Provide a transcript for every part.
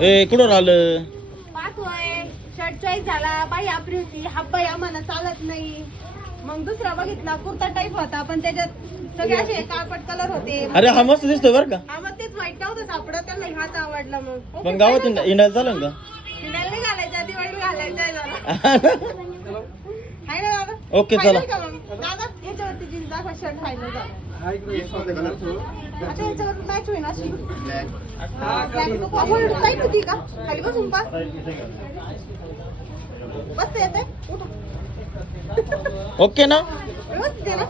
ए कुठं आलं? पाहतोय शर्ट चॉईस झाला, बाई आपली होती, हाफ बाई आम्हाला चालत नाही. मग दुसरा बघितला कुर्ता टाईप होता, पण त्याच्यात सगळे असे काळपट कलर होते. अरे हा मस्त दिसतोय बरं का. हा मग तेच वाईट नव्हतं सापडत, त्यांना हात आवडला. मग गावात इंडायला चालेल का? फिरायला नाही घालायचा, दिवाळीला घालायचा आहे जरा. हाय ना दादा? ओके, चला. Final का मग? दादा याच्यावरती जीन्स दाखवा, शर्ट फायनल झाला. आता याच्यावर मॅच होईल अशी. टाईट होती का? खाली बसून पा. मस्त येते. ओके ना? व्यवस्थित आहे ना?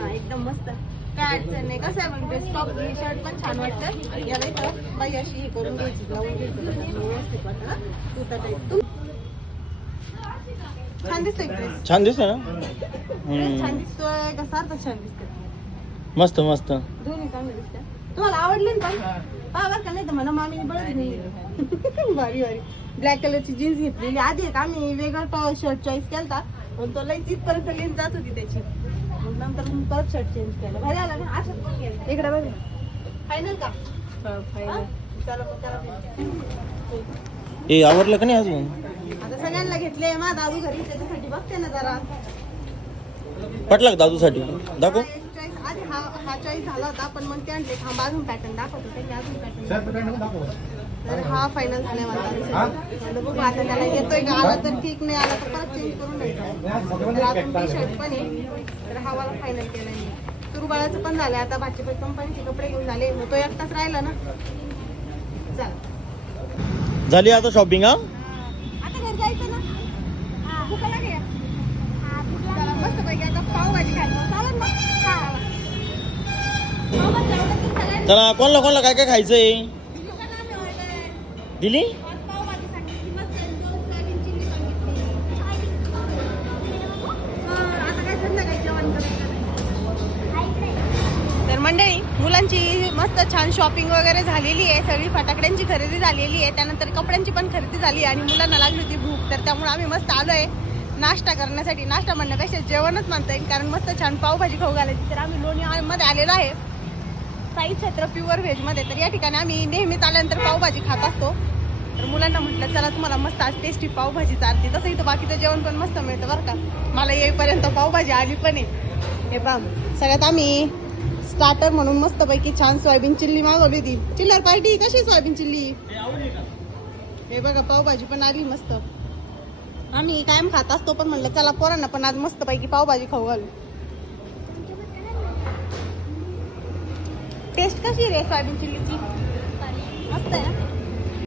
हा, एकदम मस्त. काय अडचण नाही. कसं आहे म्हणजे स्टॉप शर्ट पण छान वाटतं. याला इथं बाई अशी हे करून घ्यायची, लावून घ्यायची. व्यवस्थित वाटतं ना? कुर्ता टाईप. छान दिसतोय ड्रेस. छान दिसतोय ना? छान दिसतोय का सारखं छान दिसतोय? मस्त मस्त. दोन्ही चांगले दिसते. तुम्हाला आवडले ना पहा बरं का, नाही तर म्हणा मामीने बरं नाही. भारी भारी ब्लॅक कलरची जीन्स घेतलेली. आधी एक आम्ही वेगळा शर्ट चॉईस केलता, पण तो लई इथपर्यंत लेन जात होती त्याची. मग नंतर मी परत शर्ट चेंज केला. भारी आला ना असं पण केलं. इकडे बघ. फायनल का? फायनल. चला मग करा. ए आवडलं का नाही अजून? आता सगळ्यांना घेतले. मा दादू घरी त्याच्यासाठी बघते ना जरा. पटला का दादूसाठी? दाखव. आधी हा चॉईस झाला होता, पण मग ते आणले थांबा अजून पॅटर्न दाखवतो. त्यांनी अजून पॅटर्न. तर हा फायनल झालाय माझा. बघू आता त्याला येतोय का, आला तर ठीक, नाही आला तर परत चेंज करून द्यायचा. तर अजून टी शर्ट पण आहे, तर हा वाला फायनल केलाय मी. तुरुबाळाचं पण झालंय. आता भाजीपाई कंपनीचे कपडे घेऊन झाले, मग तो एकटाच राहिला ना. चला झाली आता शॉपिंग. हा आता घरी जायचं ना. भूका लागली का? चला मस्त पैकी आता पावभाजी खायचं. चालेल ना? पावभाजी आवडत नाही सगळ्यांना. चला, कोणला कोणला काय काय खायचंय? दिली का ना आम्ही order? दिली? पावभाजी सांगितली, मस्त सोयाबीन चिल्ली सांगितली. आता काय संध्याकाळी जेवण करायचं. तर मंडळी, मुलांची मस्त छान शॉपिंग वगैरे झालेली आहे. सगळी फटाकड्यांची खरेदी झालेली आहे. त्यानंतर कपड्यांची पण खरेदी झाली आणि मुलांना लागली होती भूक, तर त्यामुळे आम्ही मस्त आलोय नाश्ता करण्यासाठी. नाश्ता म्हणण्यापेक्षा जेवणच म्हणता येईल, कारण मस्त छान पावभाजी खाऊ घालायची. तर आम्ही लोणीमध्ये आलेलो आहे, साई छत्र प्युअर व्हेजमध्ये. तर या ठिकाणी आम्ही नेहमीच आल्यानंतर पावभाजी खात असतो. तर मुलांना म्हटलं चला तुम्हाला मस्त आज टेस्टी पावभाजी चालते. तसं इथं बाकीचं जेवण पण मस्त मिळतं बरं का. मला येईपर्यंत पावभाजी आली पण आहे. हे पहा, सगळ्यात आम्ही स्टार्टर म्हणून मस्तपैकी छान सोयाबीन चिल्ली मागवली होती. चिल्लर पार्टी कशी सोयाबीन चिल्ली? हे बघा पावभाजी पण आली मस्त. आम्ही कायम खात असतो, पण म्हणलं चला पोरांना पण आज मस्तपैकी पावभाजी खाऊ घालू. टेस्ट कशी रे सोयाबीन चिल्लीची? मस्त आहे ना?